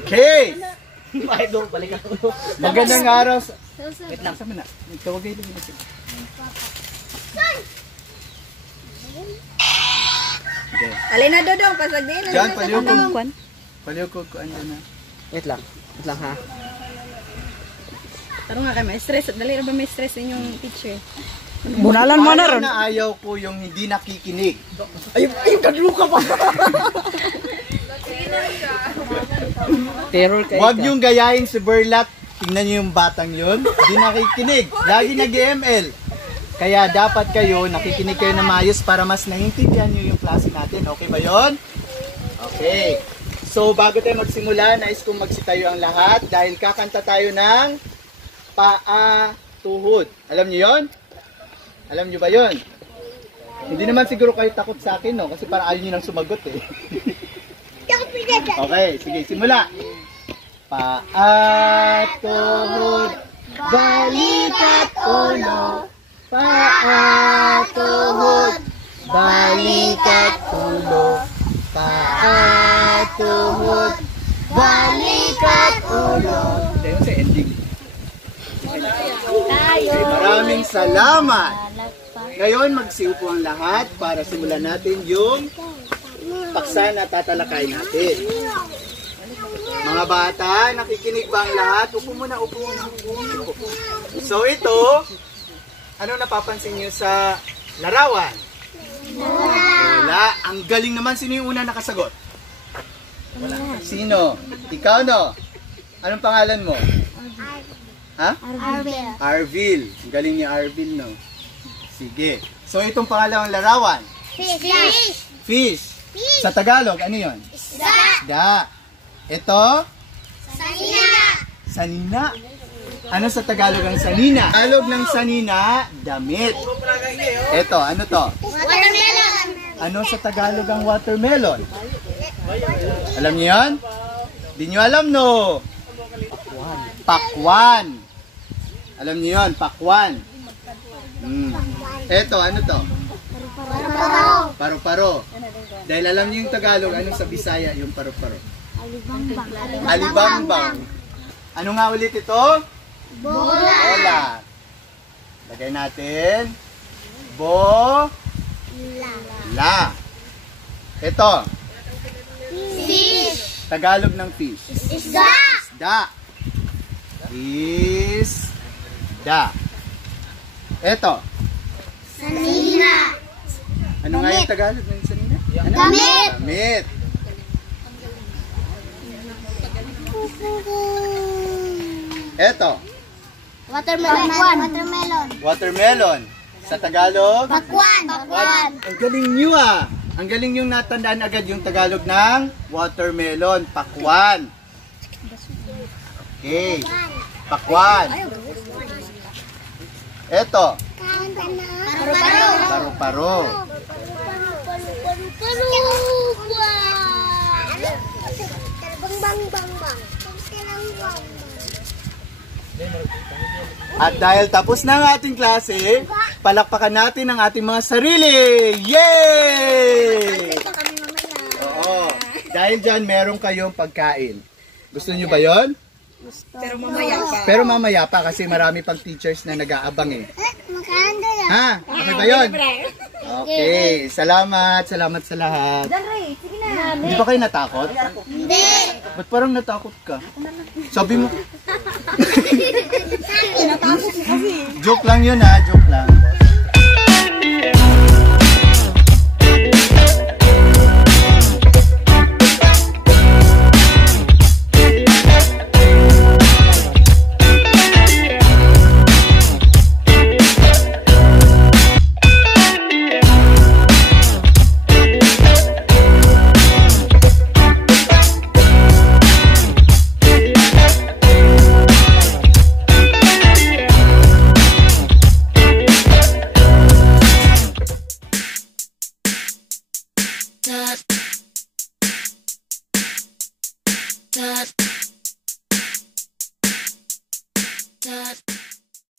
Okay. Balik ako. Magandang araw. Wait lang, sama na. Tawagay din natin. Okay. Alin na dodong, pasagdiin na. Diyan, paliw ko andyan na. Wait lang ha. Tarong nga kayo, may stress. Dali na ba may stress inyong teacher? Bunalan mo na ron. Ayaw ko yung hindi nakikinig. Ayun, kadluka pa. Terror kayo. Huwag niyong gayahin si Berlat. Tingnan niyo yung batang yun. Hindi nakikinig. Lagi nag-ML. Kaya dapat kayo, nakikinig kayo na maayos para mas naiintindihan niyo yung klase natin. Okay ba yun? Okay. So, bago tayo magsimula, nais kong magsitayo ang lahat dahil kakanta tayo ng paa, tuhod. Alam niyo yun? Alam niyo ba yun? Hindi naman siguro kayo takot sa akin, no? Kasi parang ayaw niyo nang sumagot, eh. Okay, sige, simula. Paa, tuhod, balikat, ulo. Paa, tuhod, balikat, ulo. Paa, tuhod, balikat, ulo. Ito yung sa ending. Okay, maraming salamat. Ngayon, magsiupo ang lahat para simulan natin yung paksa na tatalakay natin. Mga bata, nakikinig ba ang lahat? Upo muna. So ito, ano napapansin nyo sa larawan? Wala. Ang galing naman. Sino yung una nakasagot? Wala. Sino? Ikaw, no? Anong pangalan mo? Ha? Arvil. Ang galing ni Arvil, no? Sige. So itong pangalawang larawan? Fish. Sa Tagalog, ano yun? Isda. Ito? Sanina. Ano sa Tagalog ang sanina? Tagalog ng sanina, damit. Ito, ano to? Watermelon. Ano sa Tagalog ang watermelon? Alam niyo yan? Di nyo alam, no? Pakwan. Alam niyo yan, pakwan. Ito, ano to? Paru-paro. Dahil alam niyo yung Tagalog, ano sa Bisaya yung paru-paro? Alibangbang. Ano nga ulit ito? Bola. Lagay natin. La. Ito. Fish. Tagalog ng fish. Isda. Isda. Ito. Sanina. Ano nga yung Tagalog ng sanina? Ano? Damit. Ito. Watermelon. Sa Tagalog? Pakwan. Ang galing nyo ah. Ang galing yung natandaan agad yung Tagalog ng watermelon. Pakwan. Okay. Pakwan. Ito. Paru-paro. At dahil tapos na ang ating klase, palakpakan natin ang ating mga sarili! Yay! Oo. Dahil dyan, meron kayong pagkain. Gusto nyo ba yon? Pero mamaya pa kasi marami pang teachers na nag-aabang eh. Ha? Okay ba yun? Okay. Salamat sa lahat. Hindi ba kayo natakot? Hindi. Ba't parang natakot ka? Sabi mo. Joke lang yun ha. Joke